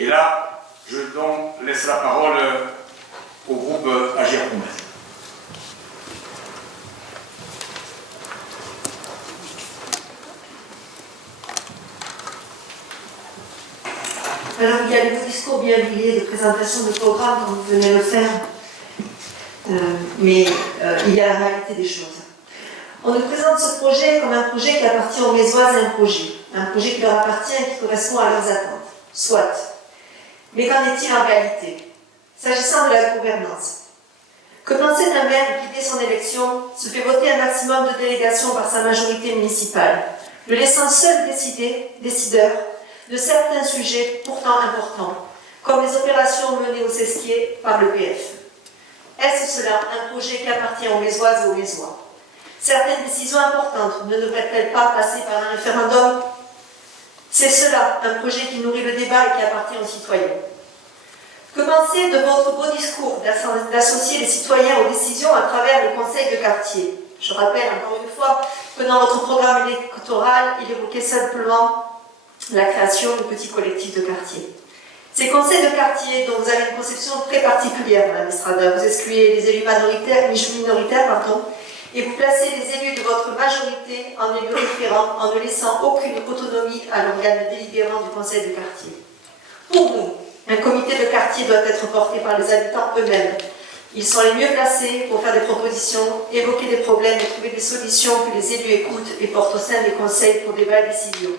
Et là, je donc laisse la parole au groupe Agir pour Metz. Alors, il y a le discours bien lié de présentation de programme, comme vous venez de le faire, mais il y a la réalité des choses. On nous présente ce projet comme un projet qui appartient aux Mésoises et un projet qui leur appartient et qui correspond à leurs attentes. Soit. Mais qu'en est-il en réalité? S'agissant de la gouvernance, que penser d'un maire qui, dès son élection, se fait voter un maximum de délégations par sa majorité municipale, le laissant seul décideur de certains sujets pourtant importants, comme les opérations menées au Sesquier par le PF. Est-ce cela un projet qui appartient aux Mésoises et aux Mésois? Certaines décisions importantes ne devraient-elles pas passer par un référendum? C'est cela, un projet qui nourrit le débat et qui appartient aux citoyens. Que penser de votre beau discours d'associer les citoyens aux décisions à travers le conseil de quartier? Je rappelle encore une fois que dans votre programme électoral, il évoquait simplement la création de petits collectifs de quartier. Ces conseils de quartier dont vous avez une conception très particulière, Mme Estrada, vous excluez les élus minoritaires, et vous placez les élus de votre majorité en élus référents en ne laissant aucune autonomie à l'organe délibérant du conseil de quartier. Pour vous, un comité de quartier doit être porté par les habitants eux-mêmes. Ils sont les mieux placés pour faire des propositions, évoquer des problèmes et trouver des solutions que les élus écoutent et portent au sein des conseils pour débat et décision.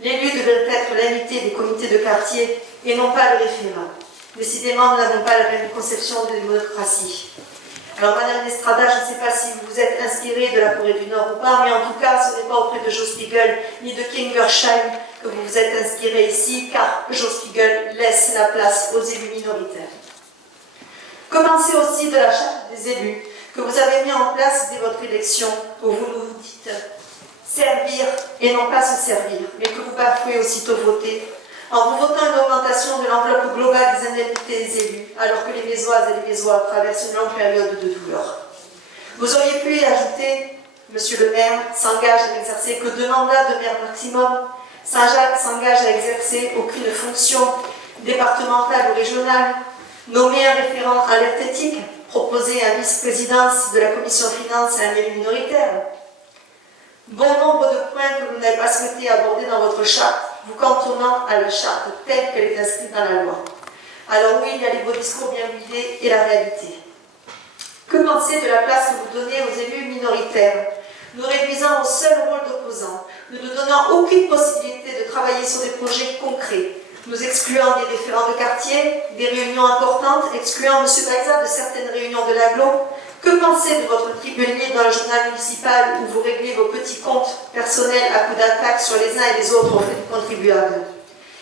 L'élu devrait être l'invité des comités de quartier et non pas le référent. Décidément, nous n'avons pas la même conception de la démocratie. Alors, Madame Estrada, je ne sais pas si vous vous êtes inspirée de la Corée du Nord ou pas, mais en tout cas, ce n'est pas auprès de Joe Spiegel ni de Kingersheim que vous vous êtes inspirée ici, car Joe Spiegel laisse la place aux élus minoritaires. Commencez aussi de la charte des élus que vous avez mis en place dès votre élection, où vous nous dites servir et non pas se servir, mais que vous bafouez aussitôt voter, en vous votant une augmentation de l'enveloppe globale des indemnités des élus, alors que les Mésoises et les Mésois traversent une longue période de douleur. Vous auriez pu y ajouter, Monsieur le maire s'engage à n'exercer que 2 mandats de maire maximum, s'engage à exercer aucune fonction départementale ou régionale, nommer un référent alerte éthique, proposer un vice-présidence de la commission finances à un élu minoritaire. Bon nombre de points que vous n'avez pas souhaité aborder dans votre charte, vous cantonnant à la charte telle qu'elle est inscrite dans la loi. Alors oui, il y a les beaux discours bien huilés et la réalité. Que penser de la place que vous donnez aux élus minoritaires, nous réduisant au seul rôle d'opposants, ne nous donnant aucune possibilité de travailler sur des projets concrets, nous excluant des référents de quartier, des réunions importantes, excluant M. Baïza de certaines réunions de l'agglo? Que pensez de votre tribunier dans le journal municipal où vous réglez vos petits comptes personnels à coups d'attaque sur les uns et les autres aux frais du contribuable?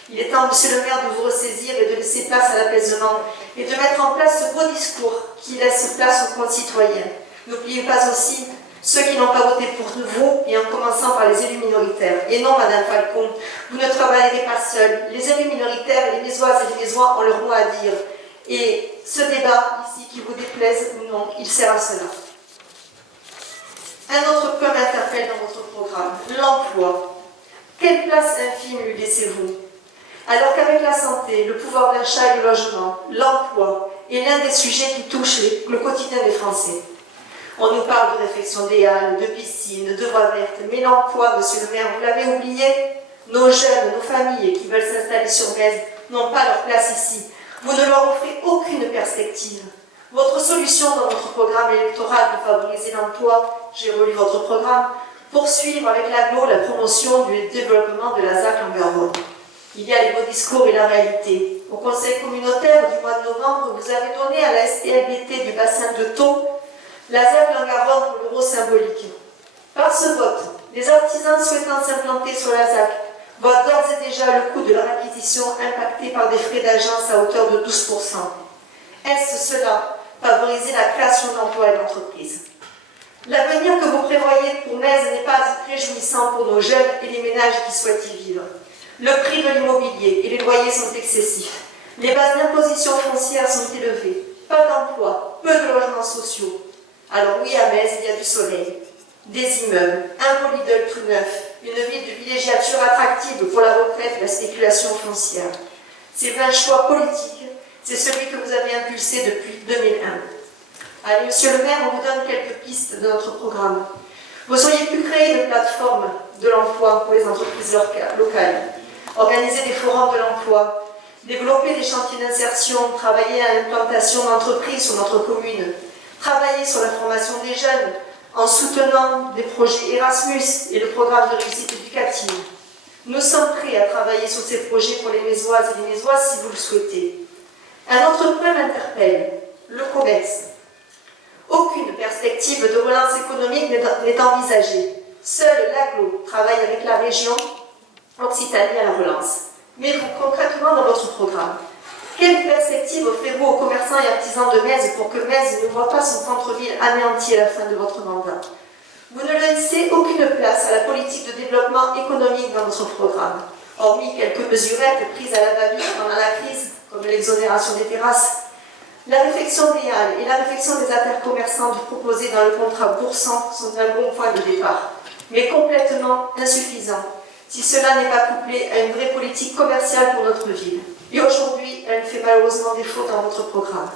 Il est temps, Monsieur le maire, de vous ressaisir et de laisser place à l'apaisement et de mettre en place ce beau discours qui laisse place aux concitoyens. N'oubliez pas aussi ceux qui n'ont pas voté pour vous, et en commençant par les élus minoritaires. Et non, Madame Falcon, vous ne travaillerez pas seule. Les élus minoritaires, les Mésoises et les Mésois ont leur mot à dire. Et ce débat ici, qui vous déplaise ou non, il sert à cela. Un autre point m'interpelle dans votre programme, l'emploi. Quelle place infime lui laissez-vous? Alors qu'avec la santé, le pouvoir d'achat et le logement, l'emploi est l'un des sujets qui touchent le quotidien des Français. On nous parle de réflexion des halles, de piscines, de voies vertes, mais l'emploi, Monsieur le maire, vous l'avez oublié? Nos jeunes, nos familles qui veulent s'installer sur Metz n'ont pas leur place ici. Vous ne leur offrez aucune perspective. Votre solution dans votre programme électoral de favoriser l'emploi, j'ai relu votre programme, poursuivre avec l'agglo la promotion du développement de la ZAC en Garonne. Il y a les beaux discours et la réalité. Au conseil communautaire du mois de novembre, vous avez donné à la STLBT du bassin de Thau la ZAC en Garonne pour l'euro symbolique. Par ce vote, les artisans souhaitant s'implanter sur la ZAC voient d'ores et déjà le coût de leur acquisition impacté par des frais d'agence à hauteur de 12%. Est-ce cela, favoriser la création d'emplois et d'entreprises? L'avenir que vous prévoyez pour Metz n'est pas réjouissant pour nos jeunes et les ménages qui souhaitent y vivre. Le prix de l'immobilier et les loyers sont excessifs. Les bases d'imposition foncière sont élevées. Pas d'emploi, peu de logements sociaux. Alors oui, à Metz, il y a du soleil, des immeubles, un beau Lidl tout neuf, une ville de villégiature attractive pour la retraite et la spéculation foncière. C'est bien un choix politique, c'est celui que vous avez impulsé depuis 2001. Allez, monsieur le maire, on vous donne quelques pistes de notre programme. Vous auriez pu créer une plateforme de l'emploi pour les entreprises locales, organiser des forums de l'emploi, développer des chantiers d'insertion, travailler à l'implantation d'entreprises sur notre commune, travailler sur la formation des jeunes en soutenant des projets Erasmus et le programme de réussite éducative. Nous sommes prêts à travailler sur ces projets pour les Mésoises et les Mésois si vous le souhaitez. Un autre point m'interpelle, le commerce. Aucune perspective de relance économique n'est envisagée. Seul l'AGLO travaille avec la région Occitanie à la relance. Mais vous, concrètement, dans votre programme, quelle perspective offrez-vous aux commerçants et artisans de Metz pour que Metz ne voit pas son centre-ville anéanti à la fin de votre mandat? Vous ne laissez aucune place à la politique de développement économique dans votre programme, hormis quelques mesurettes prises à la va-vite pendant la crise, comme l'exonération des terrasses. La réflexion des halles et la réflexion des intercommerçants proposées dans le contrat Boursan sont un bon point de départ, mais complètement insuffisant si cela n'est pas couplé à une vraie politique commerciale pour notre ville. Et aujourd'hui, elle fait malheureusement défaut dans votre programme.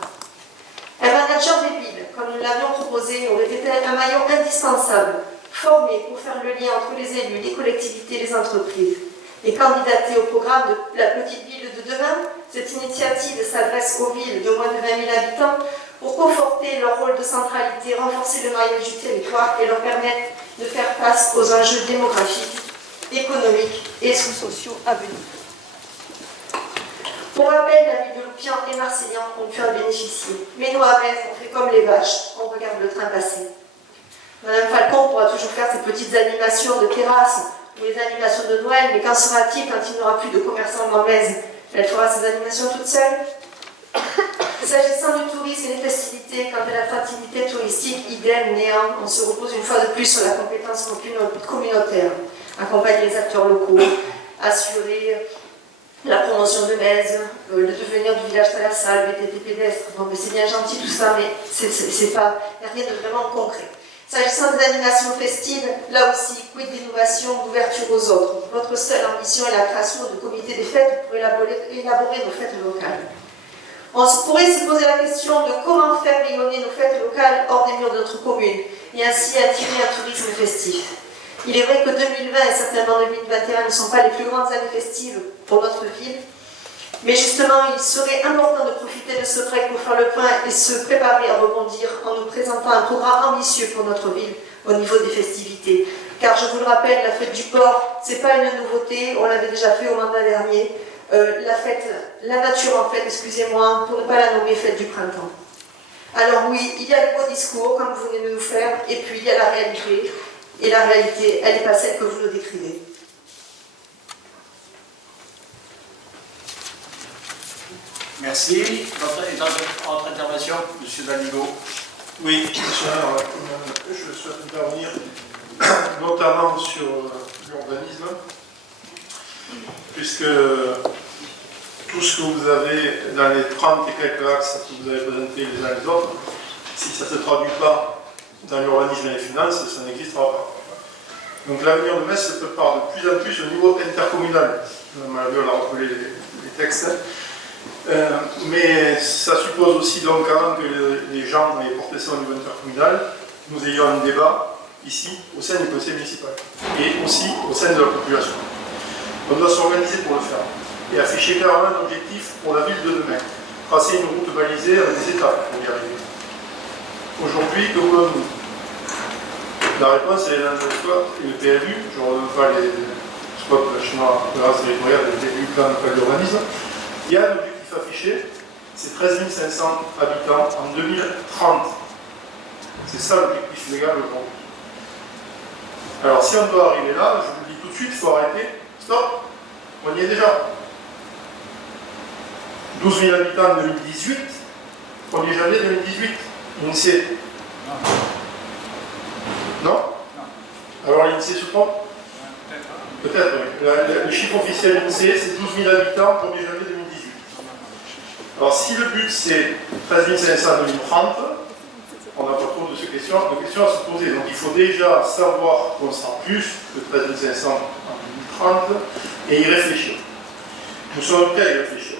Un manager des villes, comme nous l'avions proposé, aurait été un maillon indispensable, formé pour faire le lien entre les élus, les collectivités et les entreprises. Et candidater au programme de la petite ville de demain, cette initiative s'adresse aux villes de moins de 20 000 habitants pour conforter leur rôle de centralité, renforcer le maillage du territoire et leur permettre de faire face aux enjeux démographiques, économiques et sociaux à venir. Pour rappel, la ville de Loupian et Marseillan ont pu en bénéficier. Mais nous, à Metz, on fait comme les vaches, on regarde le train passer. Madame Falcon pourra toujours faire ses petites animations de terrasse ou les animations de Noël, mais qu'en sera-t-il quand il n'y aura plus de commerçants dans Metz? Elle fera ses animations toute seule. S'agissant du tourisme et des festivités, quant à l'attractivité touristique, idem, néant, on se repose une fois de plus sur la compétence communautaire. Accompagner les acteurs locaux, assurer la promotion de Metz, le devenir du village traversal, VTT pédestre. Bon, mais c'est bien gentil tout ça, mais c'est pas, il n'y a rien de vraiment concret. S'agissant des animations festives, là aussi, quid d'innovation, d'ouverture aux autres. Votre seule ambition est la création de comités des fêtes pour élaborer nos fêtes locales. On pourrait se poser la question de comment faire rayonner nos fêtes locales hors des murs de notre commune et ainsi attirer un tourisme festif. Il est vrai que 2020 et certainement 2021 ne sont pas les plus grandes années festives pour notre ville, mais justement, il serait important de profiter de ce break pour faire le point et se préparer à rebondir en nous présentant un programme ambitieux pour notre ville au niveau des festivités. Car je vous le rappelle, la fête du port, ce n'est pas une nouveauté, on l'avait déjà fait au mandat dernier. La nature en fait, excusez-moi, pour ne pas la nommer fête du printemps. Alors oui, il y a les beaux discours, comme vous venez de nous faire, et puis il y a la réalité. Et la réalité, elle n'est pas celle que vous nous décrivez. Merci. Votre intervention, M. Daligo. Oui, je souhaite intervenir notamment sur l'urbanisme, puisque tout ce que vous avez dans les 30 et quelques axes que vous avez présentés les uns les autres, si ça ne se traduit pas dans l'urbanisme et les finances, ça n'existera pas. Donc l'avenir de Metz se prépare de plus en plus au niveau intercommunal. Malgré on a rappelé les textes. Mais ça suppose aussi donc avant que les gens aient porté ça au niveau intercommunal, nous ayons un débat ici, au sein du conseil municipal, et aussi au sein de la population. On doit s'organiser pour le faire, et afficher clairement un objectif pour la ville de demain, tracer une route balisée avec des étapes pour y arriver. Aujourd'hui, que voulons-nous? La réponse est dans le SWOT et le PLU, je ne redonne pas les SWOT, le schéma territorial et le PLU, plan d'urbanisme. Il y a un objectif affiché, c'est 13 500 habitants en 2030. C'est ça l'objectif légal aujourd'hui. Alors si on doit arriver là, je vous le dis tout de suite, il faut arrêter. Stop, on y est déjà. 12 000 habitants en 2018, 1er janvier 2018, l'INSEE. Non? Alors l'INSEE se trompe? Peut-être, oui. Le chiffre officiel de l'INSEE, c'est 12 000 habitants 1er janvier 2018. Alors si le but c'est 13 500 en 2030, on n'a pas trop de questions à se poser. Donc il faut déjà savoir qu'on sera plus que 13 500 en 2030 et y réfléchir. Nous sommes prêts à y réfléchir.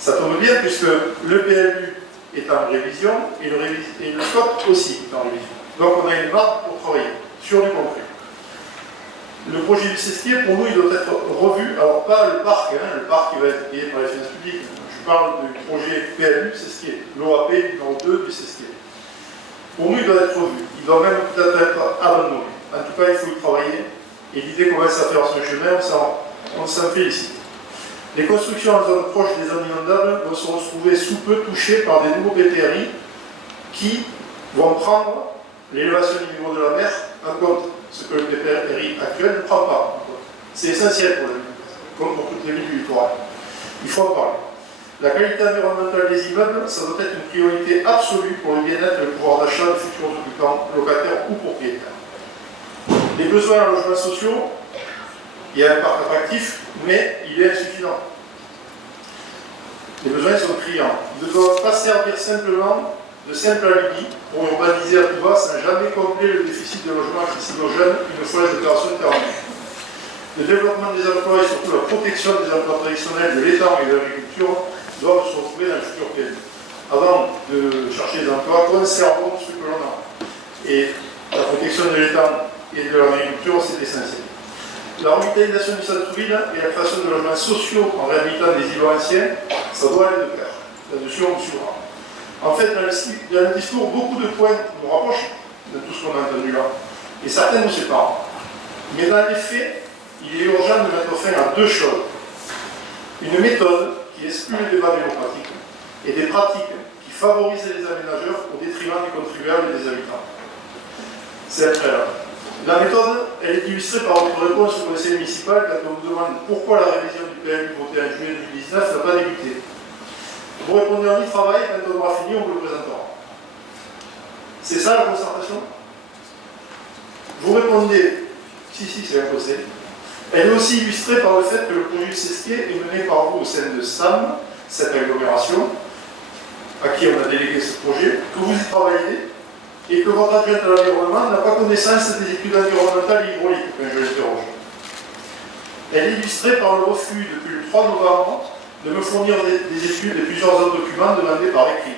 Ça tombe bien puisque le PLU est en révision et le SCOT aussi est en révision. Donc on a une marque pour travailler sur du concret. Le projet du Cesquier, pour nous, il doit être revu. Alors pas le parc qui va être payé par les finances publiques. Je parle du projet PLU Cesquier, l'OAP numéro 2 du Cesquier. Pour nous, il doit être revu. Il doit même peut-être être abandonné. En tout cas, il faut y travailler. Et l'idée commence à faire son chemin, on s'en félicite. Les constructions en zone proche des zones inondables vont se retrouver sous peu touchées par des nouveaux PTRI qui vont prendre l'élévation du niveau de la mer en compte, ce que le PTRI actuel ne prend pas en compte. C'est essentiel pour la ville, comme pour toutes les villes du littoral. Il faut en parler. La qualité environnementale des immeubles, ça doit être une priorité absolue pour le bien-être et le pouvoir d'achat de futurs occupants, locataires ou propriétaires. Les besoins en logements sociaux, il y a un parc attractif, mais il est insuffisant. Les besoins sont criants. Ils ne doivent pas servir simplement de simple alibi pour urbaniser à tout va sans jamais combler le déficit de logement accessible aux jeunes une fois les opérations terminées. Le développement des emplois et surtout la protection des emplois traditionnels de l'étang et de l'agriculture doivent se retrouver dans le futur PLU. Avant de chercher des emplois, conservons ce que l'on a. Et la protection de l'étang et de l'agriculture, c'est essentiel. La revitalisation du centre-ville et la création de logements sociaux en réhabilitant des îlots anciens, ça doit aller de pair. Là-dessus, on me suivra. En fait, dans le discours, beaucoup de points nous rapprochent de tout ce qu'on a entendu là. Et certains nous séparent. Mais dans les faits, il est urgent de mettre fin à deux choses. Une méthode qui exclut le débat démocratique et des pratiques qui favorisent les aménageurs au détriment des contribuables et des habitants. C'est un préalable. La méthode, elle est illustrée par votre réponse au conseil municipal quand on vous demande pourquoi la révision du PLU votée en juillet 2019 n'a pas débuté. Vous répondez en y-travail, quand on aura fini, on vous le présentera. C'est ça la concertation? Vous répondez, si, c'est impossible. Elle est aussi illustrée par le fait que le projet Cesquier est mené par vous au sein de SAM, cette agglomération, à qui on a délégué ce projet, que vous y travaillez, et que votre adjointe à l'environnement n'a pas connaissance des études environnementales et hydrauliques, quand je l'interroge. Elle est illustrée par le refus, depuis le 3 novembre, de me fournir des études et plusieurs autres documents demandés par écrit.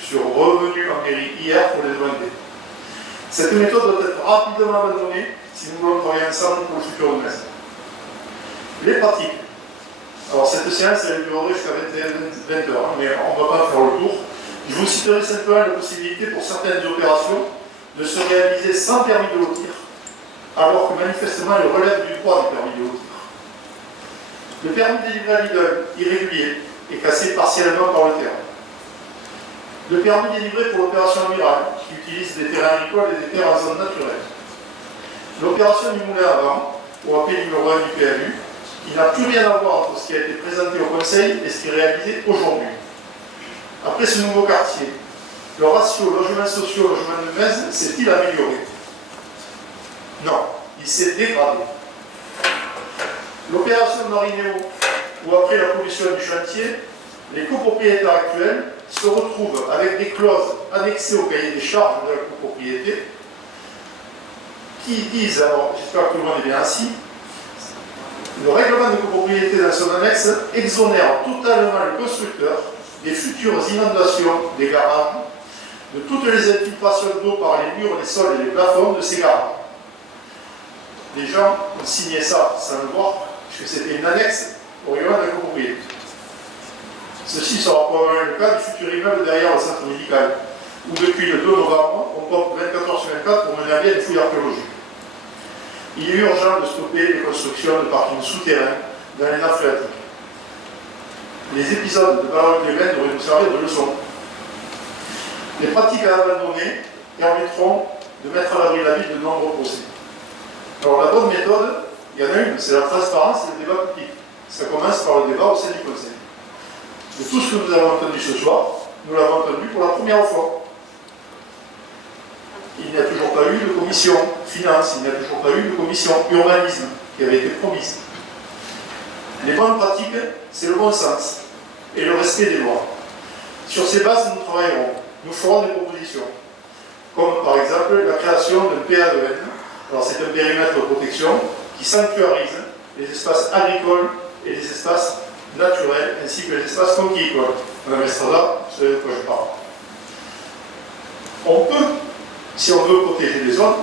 Je suis revenu en mairie hier pour les demander. Cette méthode doit être rapidement abandonnée si nous voulons travailler ensemble pour le futur de Metz. Les pratiques. Alors cette séance, elle durerait jusqu'à 20h, mais on ne va pas faire le tour. Je vous citerai simplement la possibilité pour certaines opérations de se réaliser sans permis de lotir, alors que manifestement elle relève du droit du permis de lotir. Le permis délivré à l'immeuble irrégulier est cassé partiellement par le terrain. Le permis délivré pour l'opération Amiral, qui utilise des terrains agricoles et des terres en zone naturelle. L'opération du moulin à vent, pour appel numéro 1 du PLU, qui n'a plus rien à voir entre ce qui a été présenté au Conseil et ce qui est réalisé aujourd'hui. Après ce nouveau quartier, le ratio logements sociaux logements de Metz s'est-il amélioré? Non, il s'est dégradé. L'opération Marinéo, où après la pollution du chantier, les copropriétaires actuels se retrouvent avec des clauses annexées au cahier des charges de la copropriété qui disent, alors j'espère que tout le monde est bien assis, le règlement de copropriété dans son annexe exonère totalement le constructeur des futures inondations des garages, de toutes les infiltrations d'eau par les murs, les sols et les plafonds de ces garages. Les gens ont signé ça sans le voir, puisque c'était une annexe au règlement de la copropriété. Ceci sera probablement le cas du futur immeuble derrière le centre médical, où depuis le 2 novembre, on pompe 24 heures sur 24 pour mener à bien une fouille archéologique. Il est urgent de stopper les constructions de parkings souterrains dans les nappes phréatiques. Les épisodes de Barreau-Clément devraient nous servir de leçon. Les pratiques à abandonner permettront de mettre à l'abri la ville de nombreux procès. Alors la bonne méthode, il y en a une, c'est la transparence et le débat public. Ça commence par le débat au sein du Conseil. De tout ce que nous avons entendu ce soir, nous l'avons entendu pour la première fois. Il n'y a toujours pas eu de commission finance, il n'y a toujours pas eu de commission urbanisme qui avait été promise. Les bonnes pratiques, c'est le bon sens et le respect des lois. Sur ces bases, nous travaillerons. Nous ferons des propositions, comme par exemple la création d'un PAEN. Alors c'est un périmètre de protection qui sanctuarise les espaces agricoles et les espaces naturels ainsi que les espaces conquicoles. Madame Estrada, vous savez de quoi je parle. On peut, si on veut protéger les zones,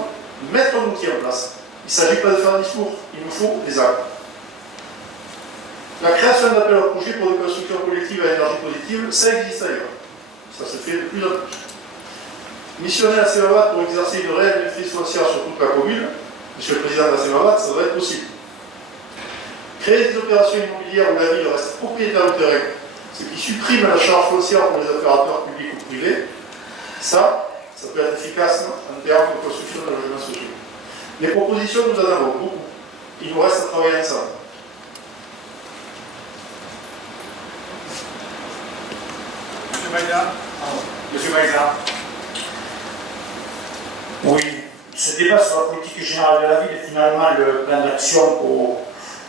mettre un outil en place. Il ne s'agit pas de faire un discours, il nous faut des actes. La création d'appels à projets pour des constructions collectives à énergie positive, ça existe ailleurs. Ça se fait de plus en plus. Missionner la CEMAVAT pour exercer une réelle maîtrise foncière sur toute la commune, Monsieur le Président de la CEMAVAT, ça doit être possible. Créer des opérations immobilières où la ville reste propriétaire du terrain, ce qui supprime la charge foncière pour les opérateurs publics ou privés, ça peut être efficace en termes de construction de logements sociaux. Les propositions, nous en avons beaucoup. Il nous reste à travailler ensemble. Monsieur Maïza. Oui, ce débat sur la politique générale de la ville est finalement le plan d'action pour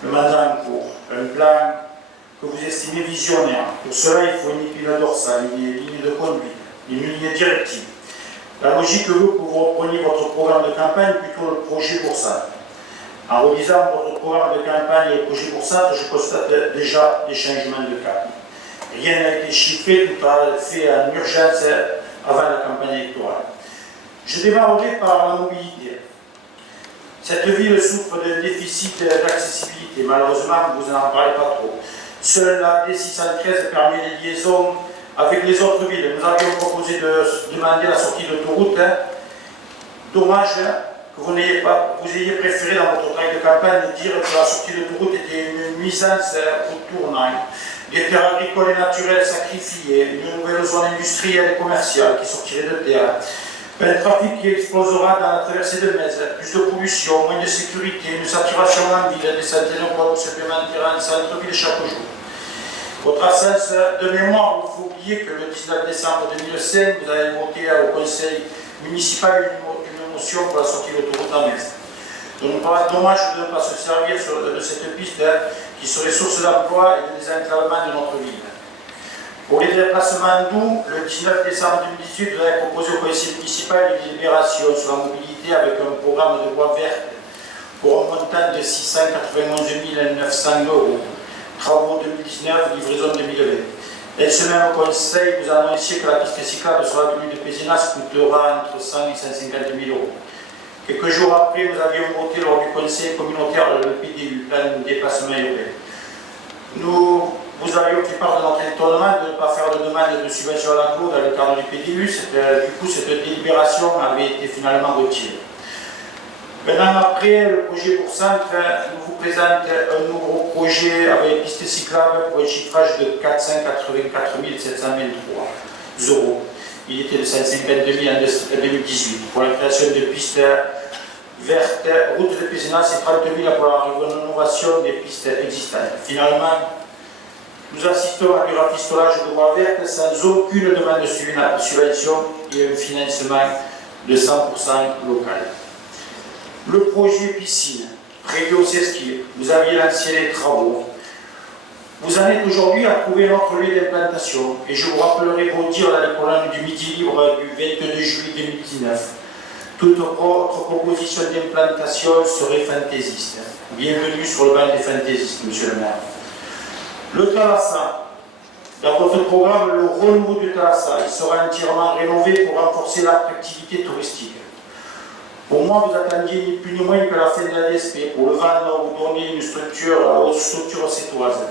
le mandat en cours. Un plan que vous estimez visionnaire. Pour cela, il faut une épine dorsale, une ligne de conduite, une ligne directive. La logique veut que vous repreniez votre programme de campagne, plutôt le projet Boursan. En relisant votre programme de campagne et le projet Boursan, je constate déjà des changements de cap. Rien n'a été chiffré, tout a fait en urgence avant la campagne électorale. Je démarrerai par la mobilité. Cette ville souffre d'un déficit d'accessibilité. Malheureusement, vous n'en parlez pas trop. Seule la D613 permet les liaisons avec les autres villes. Nous avions proposé de demander la sortie d'autoroute. Dommage que vous ayez préféré dans votre travail de campagne dire que la sortie d'autoroute était une nuisance au tournant. Des terres agricoles et naturelles sacrifiées, une nouvelle zone industrielle et commerciale qui sortirait de terre. Un trafic qui explosera dans la traversée de Metz, plus de pollution, moins de sécurité, une saturation en ville, des centaines d'emplois supplémentaires en centre-ville chaque jour. Votre absence de mémoire, il faut oublier que le 19 décembre 2005, vous avez voté au conseil municipal une motion pour la sortie de l'autoroute à Metz. Donc, dommage de ne pas se servir de cette piste qui serait source d'emploi et de désenclavement de notre ville. Pour les déplacements doux, le 19 décembre 2018, vous avez proposé au conseil municipal une délibération sur la mobilité avec un programme de voie verte pour un montant de 691 900 €. Travaux 2019, livraison 2020. Et ce même conseil, vous annonciez que la piste cyclable sur l'avenue de Pézenas coûtera entre 100 et 150 000 €. Quelques jours après, nous avions voté lors du conseil communautaire le PDU, plan de déplacement urbain. Vous avions fait part de notre étonnement de ne pas faire de demande de subvention à l'aglo dans le cadre du PDU. Du coup, cette délibération avait été finalement retirée. Maintenant, après le projet pour centre, nous vous présente un nouveau projet avec piste cyclable pour un chiffrage de 484 723 €. Il était de 152 000 en 2018. Pour la création de pistes vertes, route de Pézenas et 30 000 pour la rénovation des pistes existantes. Finalement, nous assistons à du rafistolage de voies vertes sans aucune demande de subvention et un financement de 100% local. Le projet piscine, prévu au CESCI, vous aviez lancé les travaux. Vous en êtes aujourd'hui à trouver notre lieu d'implantation et je vous rappellerai vos dires dans les colonnes du Midi Libre du 22 juillet 2019. Toute votre proposition d'implantation serait fantaisiste. Bienvenue sur le banc des fantaisistes, monsieur le maire. Le Thalassa, dans votre programme, le renouveau du Thalassa, il sera entièrement rénové pour renforcer l'attractivité touristique. Pour moi, vous attendiez ni plus ni moins que la fin de la DSP pour le vendre ou donner une structure aux structures sétoises.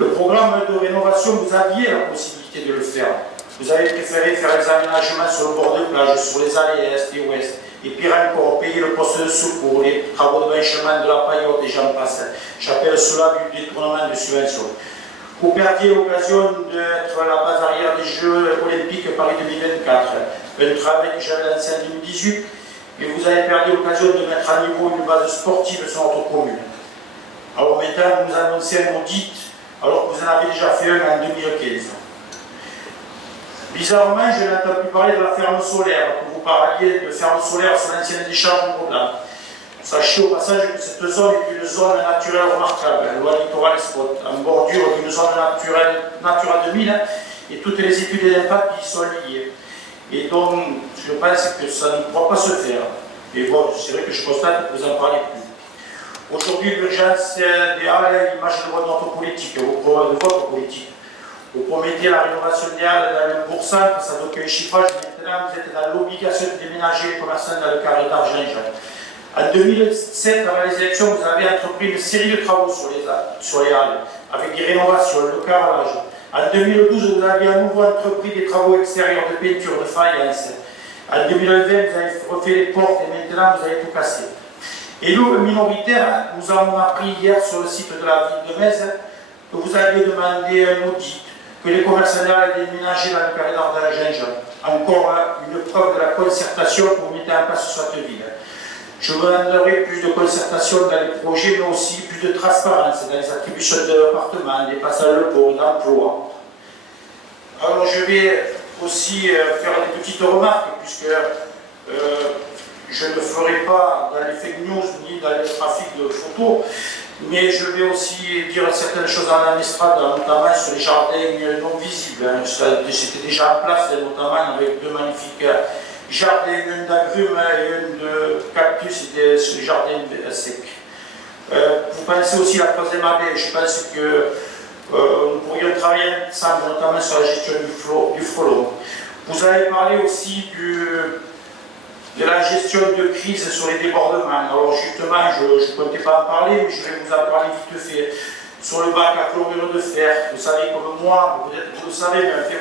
Le programme de rénovation, vous aviez la possibilité de le faire. Vous avez préféré faire les aménagements sur le bord de plage, sur les allées est et ouest, et pire encore, payer le poste de secours, les travaux de blanchiment de la paillote et j'en passe. J'appelle cela du détournement de subventions. Vous perdiez l'occasion d'être à la base arrière des Jeux Olympiques Paris 2024, un travail que j'avais lancé en 2018, et vous avez perdu l'occasion de mettre à niveau une base sportive sur notre commune. Alors maintenant, vous nous annoncez un audit, alors que vous en avez déjà fait un en 2015. Bizarrement, je n'entends plus parler de la ferme solaire, que vous parliez de ferme solaire sur l'ancienne décharge de Gaudelin. Sachez au passage que cette zone est une zone naturelle remarquable, loi littoral spot, en bordure d'une zone naturelle Natura 2000, et toutes les études d'impact qui y sont liées. Et donc, je pense que ça ne pourra pas se faire. Et bon, c'est vrai que je constate que vous n'en parlez plus. Aujourd'hui, l'urgence des Halles, l'image de notre politique, de votre politique. Vous promettez la rénovation des Halles dans le pourcent, ça n'a aucun chiffrage. Maintenant, vous êtes dans l'obligation de déménager les commerçants dans le carré d'argent. En 2007, avant les élections, vous avez entrepris une série de travaux sur les Halles, avec des rénovations, le carrelage. En 2012, vous avez à nouveau entrepris des travaux extérieurs de peinture, de faïence. En 2020, vous avez refait les portes et maintenant, vous avez tout cassé. Et nous, minoritaires, nous avons appris hier sur le site de la ville de Metz que vous aviez demandé un audit, que les commerçants allaient déménager dans le carré d'argent. Encore une preuve de la concertation que vous mettez en place sur cette ville. Je vous demanderai plus de concertation dans les projets, mais aussi plus de transparence dans les attributions de l'appartement, des passages de port, d'emploi. Alors je vais aussi faire des petites remarques, puisque je ne ferai pas dans les fake news ni dans les trafics de photos, mais je vais aussi dire certaines choses en estrade, notamment sur les jardins non visibles. C'était déjà en place, notamment avec deux magnifiques jardin, un d'agrumes et un de cactus sur les jardins secs. Vous pensez aussi à la troisième année, je pense que nous pourrions travailler ensemble, notamment sur la gestion du frelon. Vous avez parlé aussi de la gestion de crise sur les débordements. Alors justement, je ne comptais pas en parler, mais je vais vous en parler vite fait. Sur le bac à chlorure de fer, vous savez comme moi, peut-être vous le savez, mais en fait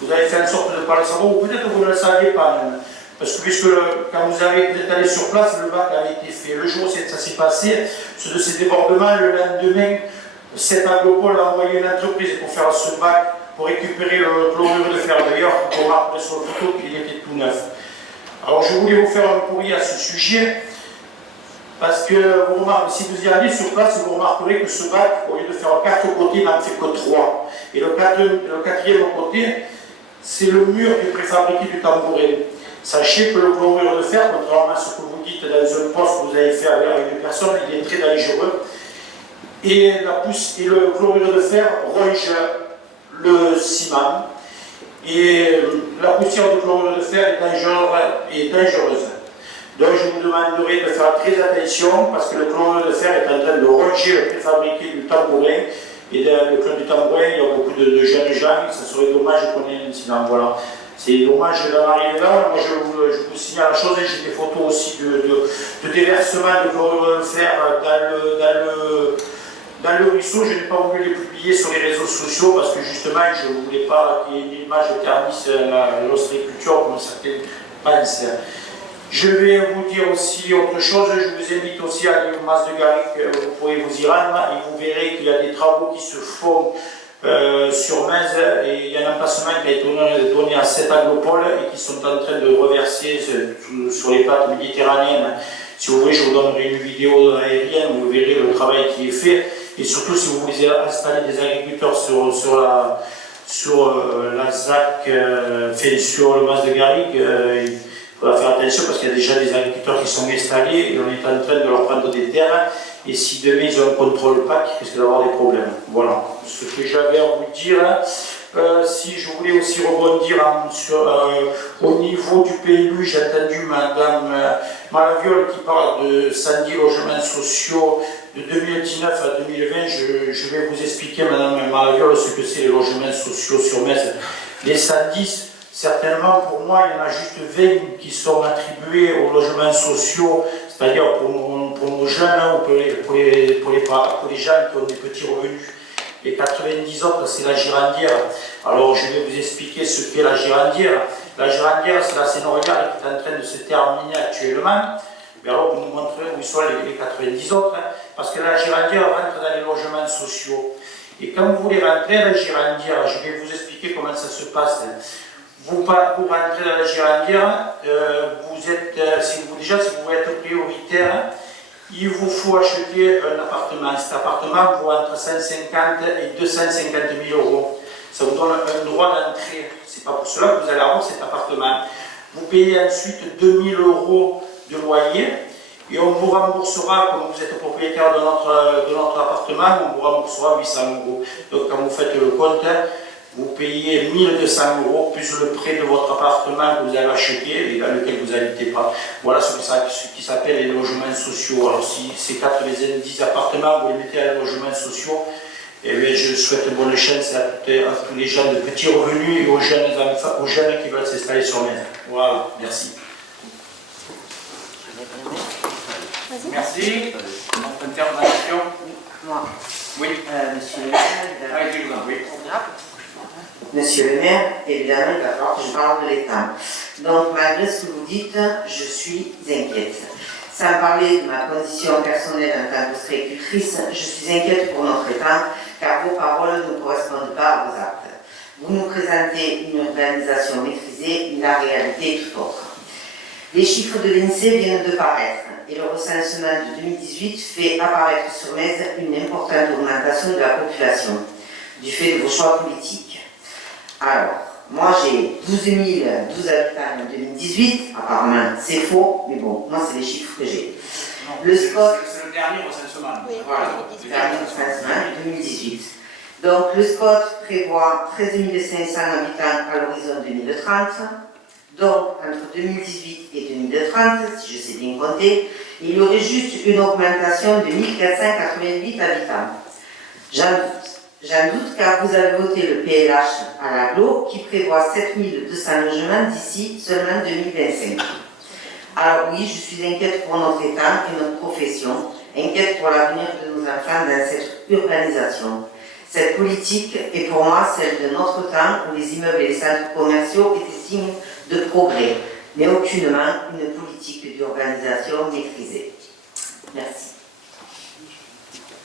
vous avez fait en sorte de ne pas le savoir, ou peut-être vous ne le saviez pas même. Parce que puisque quand vous êtes allé sur place, le bac avait été fait. Le jour où ça s'est passé, de ces débordements, le lendemain, cet Agrocole a envoyé une entreprise pour faire ce bac, pour récupérer le chlorure de fer. D'ailleurs, on remarque sur la photo qu'il était tout neuf. Alors je voulais vous faire un courrier à ce sujet, parce que vous remarquez, si vous y allez sur place, vous remarquerez que ce bac, au lieu de faire 4 côtés, il n'en fait que 3. Et le quatrième côté, c'est le mur du préfabriqué du tambourin. Sachez que le chlorure de fer, contrairement à ce que vous dites dans un poste que vous avez fait avec une personne, il est très dangereux. Et le chlorure de fer ronge le ciment. Et la poussière de chlorure de fer est dangereuse. Donc je vous demanderai de faire très attention parce que le chlorure de fer est en train de ronger le préfabriqué du tambourin. Et dans le club du tambourin, il y a beaucoup de jeunes gens, ça serait dommage qu'on ait un incident. Voilà. C'est dommage d'en arriver là. Moi je vous signale la chose, j'ai des photos aussi de déversement de chlorure de fer dans le ruisseau. Je n'ai pas voulu les publier sur les réseaux sociaux parce que justement je ne voulais pas qu'il y ait une image de ternisse l'ostréiculture comme certains pensent. Je vais vous dire aussi autre chose, je vous invite aussi à aller au Mas de Garrigue, vous pourrez vous y rendre et vous verrez qu'il y a des travaux qui se font sur Metz et il y a un emplacement qui a été donné à 7 aglopoles et qui sont en train de reverser sur les plates méditerranéennes. Si vous voulez, je vous donnerai une vidéo aérienne où vous verrez le travail qui est fait. Et surtout, si vous voulez installer des agriculteurs sur la ZAC, sur le Mas de Garrigue, il faudra faire attention parce qu'il y a déjà des agriculteurs qui sont installés et on est en train de leur prendre des terres. Et si demain ils ont un contrôle PAC, ils risquent d'avoir des problèmes. Voilà ce que j'avais à vous dire. Si je voulais aussi rebondir au niveau du PLU, j'ai entendu Madame Malaviole qui parle de 110 logements sociaux de 2019 à 2020. Je vais vous expliquer, Madame Malaviole, ce que c'est les logements sociaux sur Metz. Les 110, certainement pour moi, il y en a juste 20 qui sont attribués aux logements sociaux, c'est-à-dire pour nos jeunes ou pour les gens qui ont des petits revenus. Les 90 autres, c'est la girandière. Alors, je vais vous expliquer ce qu'est la girandière. La girandière, c'est la sénoriale qui est en train de se terminer actuellement. Mais alors, vous nous montrez où sont les 90 autres, parce que la girandière rentre dans les logements sociaux. Et quand vous voulez rentrer dans la girandière, je vais vous expliquer comment ça se passe. Vous rentrez dans la girandière, si vous voulez être prioritaire, il vous faut acheter un appartement. Cet appartement vaut entre 150 et 250 000 euros. Ça vous donne un droit d'entrée. C'est pas pour cela que vous allez avoir cet appartement. Vous payez ensuite 2 000 euros de loyer et on vous remboursera, comme vous êtes propriétaire de notre appartement, on vous remboursera 800 euros. Donc quand vous faites le compte, vous payez 1 200 € plus le prêt de votre appartement que vous avez acheté et dans lequel vous n'habitez pas. Voilà ce qui s'appelle les logements sociaux. Alors si ces 90 appartements, vous les mettez à les logements sociaux, eh bien, je souhaite bonne chance à tous les gens de petits revenus et aux jeunes qui veulent s'installer sur Metz. Voilà, merci. Merci. Notre intervention. Moi, Oui. monsieur le maire, Allez, je vous en prie. monsieur le maire, évidemment, il va falloir que je parle de l'État. Donc, malgré ce que vous dites, je suis inquiète. Sans parler de ma condition personnelle en tant que stréicultrice, je suis inquiète pour notre État, car vos paroles ne correspondent pas à vos actes. Vous nous présentez une urbanisation maîtrisée, mais la réalité est tout autre. Les chiffres de l'INSEE viennent de paraître et le recensement de 2018 fait apparaître sur Metz une importante augmentation de la population du fait de vos choix politiques. Alors, moi j'ai 12 habitants en 2018, apparemment c'est faux, mais bon, moi c'est les chiffres que j'ai. Le SCOT, C'est le dernier recensement. voilà, le dernier recensement 2018. Donc le SCOT prévoit 13 500 habitants à l'horizon 2030. Donc, entre 2018 et 2030, si je sais bien compter, il y aurait juste une augmentation de 1488 habitants. J'en doute car vous avez voté le PLH à l'aglo qui prévoit 7200 logements d'ici seulement 2025. Alors oui, je suis inquiète pour notre État et notre profession, inquiète pour l'avenir de nos enfants dans cette urbanisation. Cette politique est pour moi celle de notre temps où les immeubles et les centres commerciaux étaient signes de progrès, mais aucunement une politique d'urbanisation maîtrisée. Merci.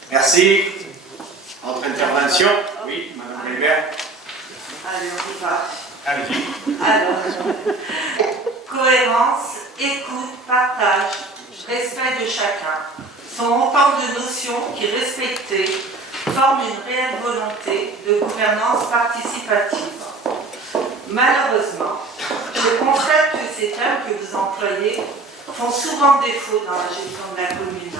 Merci. Autre intervention. Oui, Madame Weber. Allez, on y va. Allez-y. Alors, cohérence, écoute, partage, respect de chacun sont autant de notions qui, respectées, forment une réelle volonté de gouvernance participative. Malheureusement, je constate que ces termes que vous employez font souvent défaut dans la gestion de la commune,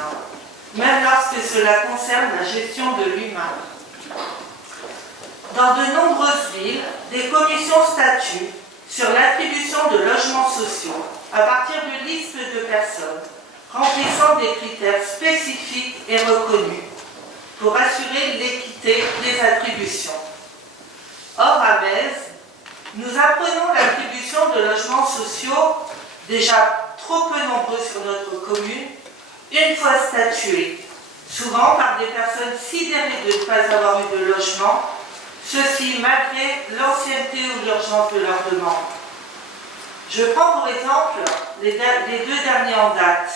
même lorsque cela concerne la gestion de l'humain. Dans de nombreuses villes, des commissions statuent sur l'attribution de logements sociaux à partir de listes de personnes remplissant des critères spécifiques et reconnus pour assurer l'équité des attributions. Or, à Metz, nous apprenons l'attribution de logements sociaux déjà trop peu nombreux sur notre commune, une fois statués, souvent par des personnes sidérées de ne pas avoir eu de logement, ceci malgré l'ancienneté ou l'urgence de leur demande. Je prends pour exemple les deux derniers en date.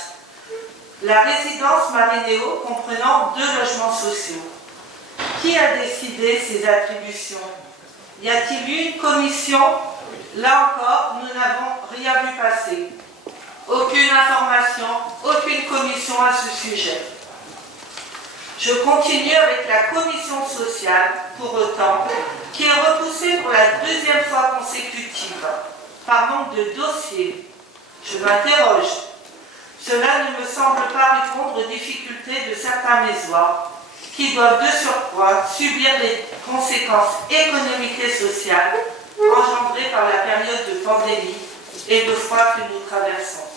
La résidence Marinéo comprenant 2 logements sociaux. Qui a décidé ces attributions? Y a-t-il eu une commission? Là encore, nous n'avons rien vu passer. Aucune information, aucune commission à ce sujet. Je continue avec la commission sociale, pour autant, qui est repoussée pour la 2e fois consécutive, par manque de dossiers. Je m'interroge. Cela ne me semble pas répondre aux difficultés de certains Mésois, qui doivent de surcroît subir les conséquences économiques et sociales engendrées par la période de pandémie et de froid que nous traversons.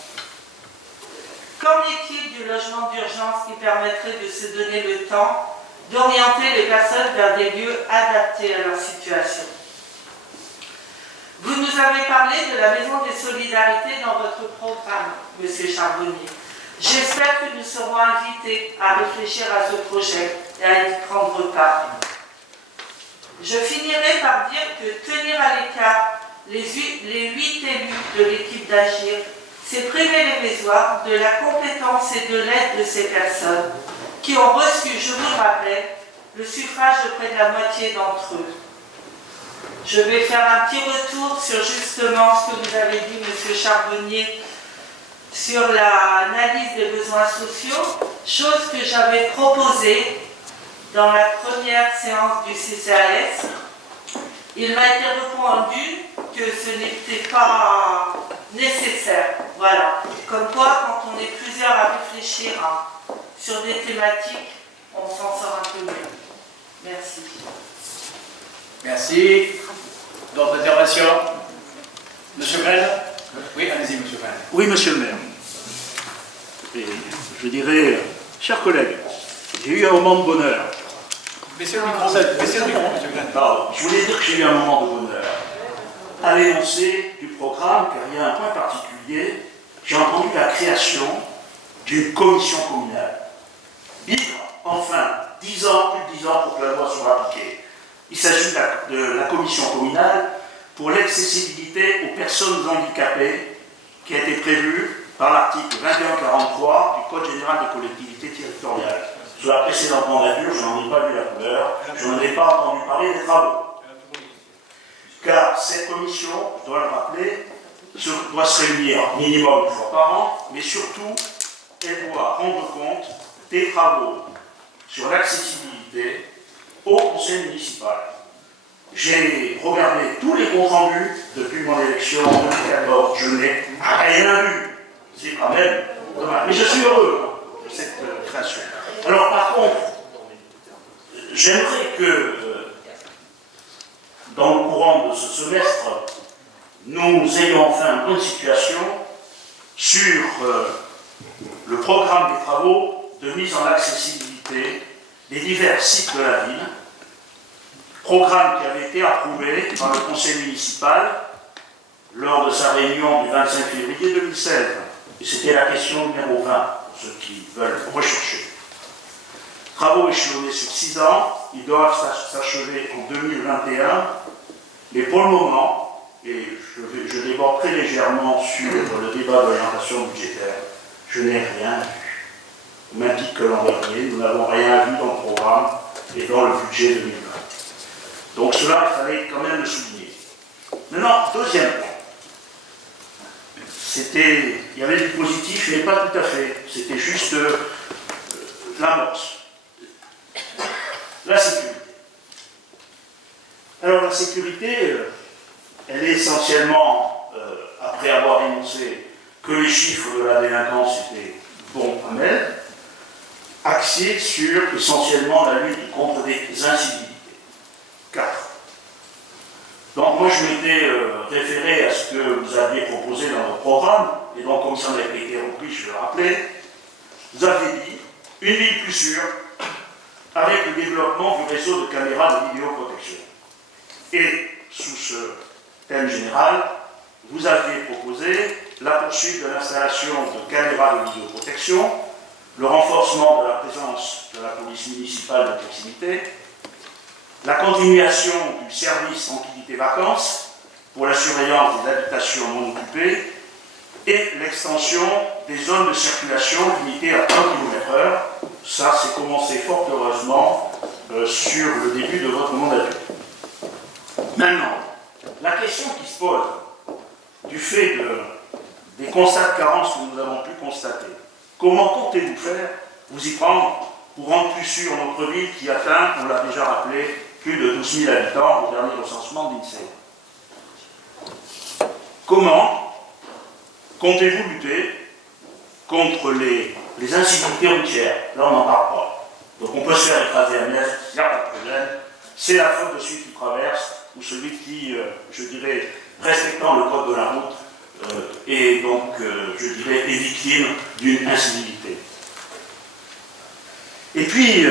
Qu'en est-il du logement d'urgence qui permettrait de se donner le temps d'orienter les personnes vers des lieux adaptés à leur situation? Vous nous avez parlé de la Maison des Solidarités dans votre programme, Monsieur Charbonnier. J'espère que nous serons invités à réfléchir à ce projet et à y prendre part. Je finirai par dire que tenir à l'écart les 8 élus de l'équipe d'Agir, c'est priver les Mésois de la compétence et de l'aide de ces personnes qui ont reçu, je vous le rappelle, le suffrage de près de la moitié d'entre eux. Je vais faire un petit retour sur justement ce que vous avez dit, Monsieur Charbonnier, sur l'analyse des besoins sociaux, chose que j'avais proposée dans la première séance du CCAS. Il m'a été répondu que ce n'était pas nécessaire. Voilà. Comme quoi, quand on est plusieurs à réfléchir sur des thématiques, on s'en sort un peu mieux. Merci. Merci. D'autres interventions? Monsieur Bell? Oui, allez-y, monsieur Bell. Oui, monsieur le maire. Et je dirais, chers collègues, j'ai eu un moment de bonheur. Baissez le micro, monsieur Bell. Pardon, je voulais dire que j'ai eu un moment de bonheur à l'énoncé du programme, car il y a un point particulier. J'ai entendu la création d'une commission communale. Vive, enfin, 10 ans, plus de 10 ans pour que la loi soit appliquée. Il s'agit de la commission communale pour l'accessibilité aux personnes handicapées qui a été prévue par l'article 2143 du Code général des collectivités territoriales. Sur la précédente mandature, je n'en ai pas vu la couleur, je n'en ai pas entendu parler des travaux. Car cette commission, je dois le rappeler, doit se réunir minimum 1 fois par an, mais surtout, elle doit rendre compte des travaux sur l'accessibilité au conseil municipal. J'ai regardé tous les comptes rendus depuis mon élection en 2014, je n'ai rien vu. C'est quand même dommage. Mais je suis heureux de cette création. Alors par contre, j'aimerais que dans le courant de ce semestre, nous ayons enfin une bonne situation sur le programme des travaux de mise en accessibilité des divers sites de la ville, programme qui avait été approuvé par le conseil municipal lors de sa réunion du 25 février 2016. Et c'était la question numéro 20, pour ceux qui veulent rechercher. Travaux échelonnés sur 6 ans, ils doivent s'achever en 2021, mais pour le moment, et je déborde très légèrement sur le débat d'orientation budgétaire, je n'ai rien vu. Au même titre que l'an dernier, nous n'avons rien vu dans le programme et dans le budget 2020. Donc cela, il fallait quand même le souligner. Maintenant, deuxième point. Il y avait du positif, mais pas tout à fait. C'était juste l'amorce. La sécurité. Alors la sécurité, elle est essentiellement, après avoir énoncé que les chiffres de la délinquance étaient bons à mettre, axée sur essentiellement la lutte contre des incivilités. 4. Donc moi je m'étais référé à ce que vous aviez proposé dans votre programme, et donc comme ça n'a pas été repris, je vais le rappeler. Vous avez dit une ville plus sûre avec le développement du réseau de caméras de vidéoprotection. Et sous ce thème général, vous aviez proposé la poursuite de l'installation de caméras de vidéoprotection, le renforcement de la présence de la police municipale de proximité, la continuation du service tranquillité-vacances pour la surveillance des habitations non occupées et l'extension des zones de circulation limitées à 1 km/h. Ça, c'est commencé fort heureusement sur le début de votre mandature. Maintenant, la question qui se pose du fait des constats de carence que nous avons pu constater, comment comptez-vous faire, vous y prendre pour rendre plus sûre notre ville qui atteint, on l'a déjà rappelé, plus de 12 000 habitants au dernier recensement de l'INSEE. Comment comptez-vous lutter contre les incivilités routières? Là, on n'en parle pas. Donc on peut se faire écraser à neige, il n'y a pas de problème. C'est la faute de celui qui traverse ou celui qui, je dirais, respectant le code de la route, et donc, je dirais, est victime d'une incivilité. Et puis,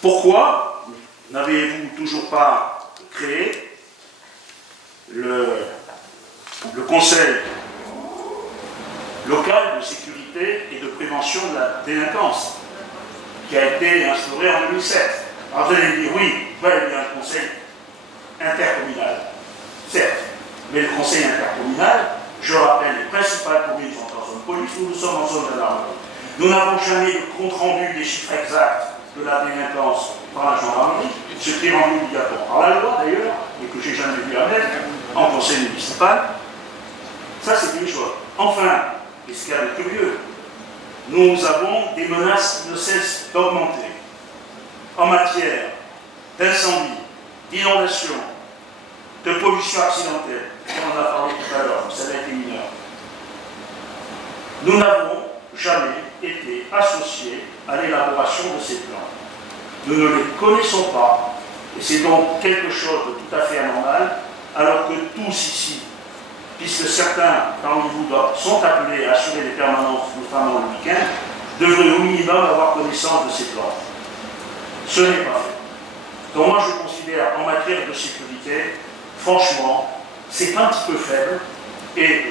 pourquoi n'avez-vous toujours pas créé le conseil local de sécurité et de prévention de la délinquance qui a été instauré en 2007? Alors vous allez me dire, oui, il y a un conseil intercommunal, certes, mais le conseil intercommunal, je rappelle, les principales communes sont en zone police, nous sommes en zone gendarmerie. Nous n'avons jamais de compte-rendu des chiffres exacts de la délinquance par la gendarmerie, ce qui est rendu obligatoire par la loi d'ailleurs, et que j'ai jamais vu à mettre en conseil municipal. Ça, c'est une chose. Enfin, et ce qui est le curieux, nous avons des menaces qui ne cessent d'augmenter en matière d'incendie, d'inondation, de pollution accidentelle. On en a parlé tout à l'heure, ça a été mineur. Nous n'avons jamais été associés à l'élaboration de ces plans. Nous ne les connaissons pas Et c'est donc quelque chose de tout à fait anormal, alors que tous ici, puisque certains parmi vous sont appelés à assurer des permanences, notamment le week-end, devraient au minimum avoir connaissance de ces plans. Ce n'est pas fait. Donc moi je considère en matière de sécurité, franchement, c'est un petit peu faible et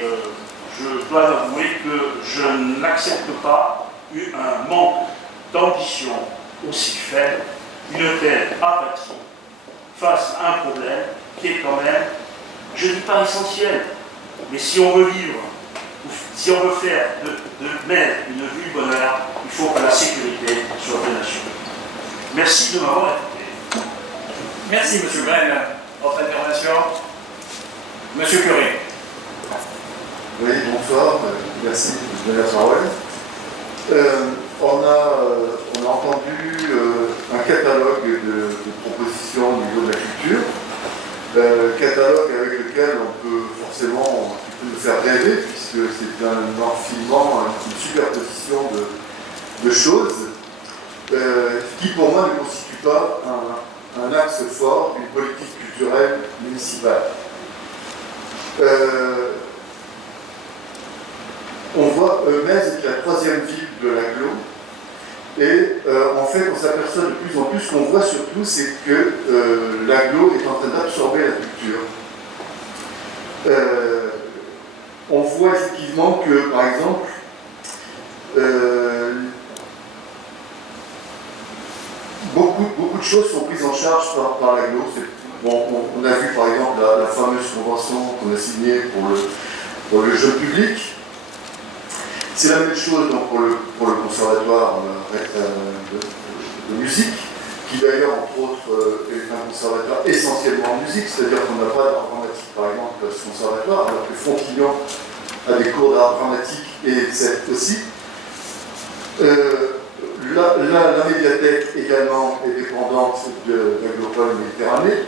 je dois avouer que je n'accepte pas un manque d'ambition aussi faible, une telle apathie face à un problème qui est quand même, je ne dis pas essentiel, mais si on veut vivre, si on veut faire de Metz une ville bonheur, il faut que la sécurité soit bien assurée. Merci de m'avoir écouté. Merci, M. Grène. Votre intervention. M. Curé. Oui, bonsoir. Merci de la parole. On a entendu un catalogue de propositions au niveau de la culture. Catalogue avec lequel on peut forcément nous faire rêver, puisque c'est un enfilement, une superposition de choses, qui pour moi ne constitue pas un axe fort d'une politique culturelle municipale. On voit Metz est la troisième ville de l'agglo, et en fait on s'aperçoit de plus en plus, ce qu'on voit surtout, c'est que l'agglo est en train d'absorber la culture. On voit effectivement que, par exemple, beaucoup de choses sont prises en charge par l'agglo. Bon, on a vu par exemple la fameuse convention qu'on a signée pour le jeu public. C'est la même chose donc, pour le conservatoire de musique, qui d'ailleurs, entre autres, est un conservatoire essentiellement de musique, c'est-à-dire qu'on n'a pas d'art dramatique, par exemple, à ce conservatoire, alors que Frontignan a des cours d'art dramatique et c'est aussi. La médiathèque également est dépendante de l'Agglo Méditerranée.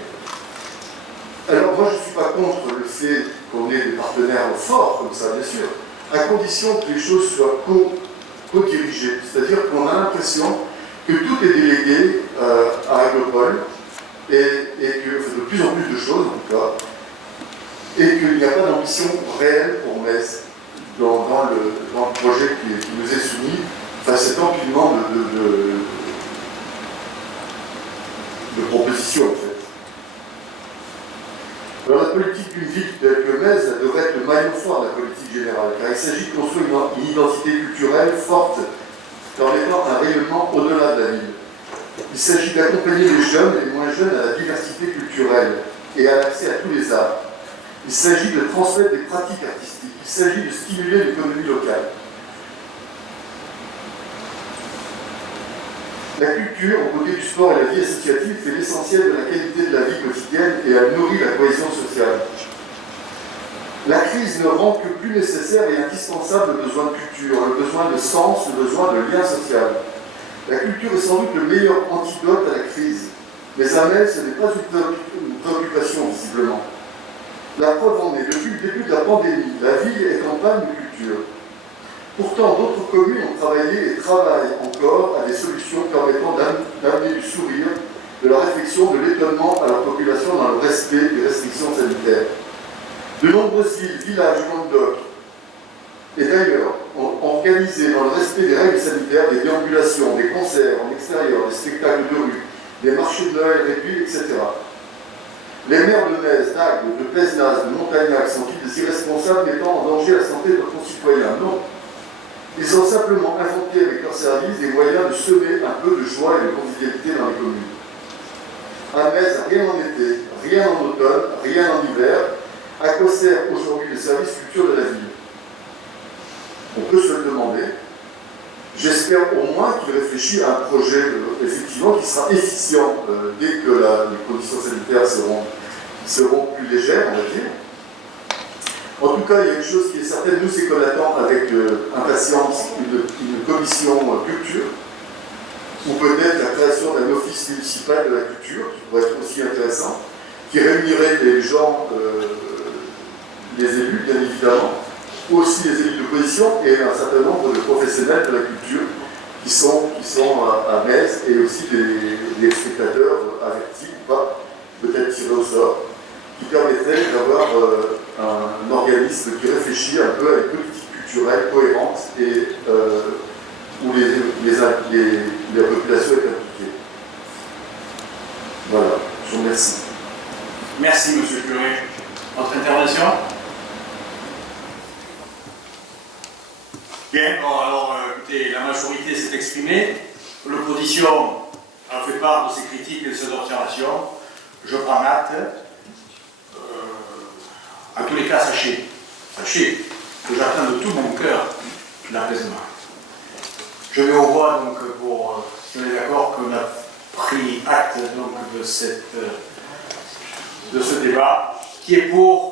Alors moi je ne suis pas contre le fait qu'on ait des partenaires forts comme ça, bien sûr, à condition que les choses soient co-dirigées. C'est-à-dire qu'on a l'impression que tout est délégué à Agglo et que de plus en plus de choses en tout cas, et qu'il n'y a pas d'ambition réelle pour Metz dans le projet qui nous est soumis, enfin cet empilement de propositions en fait. Alors la politique d'une ville telle que Metz devrait être le maillon fort de la politique générale, car il s'agit de construire une identité culturelle forte, permettant un rayonnement au-delà de la ville. Il s'agit d'accompagner les jeunes et les moins jeunes à la diversité culturelle et à l'accès à tous les arts. Il s'agit de transmettre des pratiques artistiques. Il s'agit de stimuler l'économie locale. La culture, aux côtés du sport et la vie associative, fait l'essentiel de la qualité de la vie quotidienne et elle nourrit la cohésion sociale. La crise ne rend que plus nécessaire et indispensable le besoin de culture, le besoin de sens, le besoin de lien social. La culture est sans doute le meilleur antidote à la crise, mais à Metz, ce n'est pas une préoccupation visiblement. La preuve en est, depuis le début de la pandémie, la ville est en panne de culture. Pourtant, d'autres communes ont travaillé et travaillent encore à des solutions permettant d'amener du sourire, de la réflexion, de l'étonnement à leur population dans le respect des restrictions sanitaires. De nombreuses villes, villages, Languedoc, et d'ailleurs, ont organisé dans le respect des règles sanitaires des déambulations, des concerts en extérieur, des spectacles de rue, des marchés de Noël réduits, etc. Les maires de Metz, d'Agde, de Pézenas, de Montagnac sont-ils des irresponsables mettant en danger la santé de leurs concitoyens? Non. Ils ont simplement inventé avec leurs services des moyens de semer un peu de joie et de convivialité dans les communes. À Metz, rien en été, rien en automne, rien en hiver. À quoi sert aujourd'hui le service culture de la ville? On peut se le demander. J'espère au moins qu'il réfléchit à un projet effectivement qui sera efficient dès que les conditions sanitaires seront plus légères, on va dire. En tout cas, il y a une chose qui est certaine, nous c'est qu'on attend avec impatience une commission culture, ou peut-être la création d'un office municipal de la culture, qui pourrait être aussi intéressant, qui réunirait les gens, les élus bien évidemment, aussi les élus d'opposition et un certain nombre de professionnels de la culture qui sont à Metz et aussi des spectateurs avertis ou pas tiré au sort, qui permettrait d'avoir un organisme qui réfléchit un peu à une politique culturelle cohérente et où la population est impliquée. Voilà, je vous remercie. Merci, monsieur le curé. Votre intervention? Bien, bon, alors écoutez, la majorité s'est exprimée. L'opposition a fait part de ses critiques et de ses observations. Je prends acte. En tous les cas, sachez que j'attends de tout mon cœur l'apaisement. Je vais au voix donc pour, si on est d'accord, qu'on a pris acte donc de ce débat qui est pour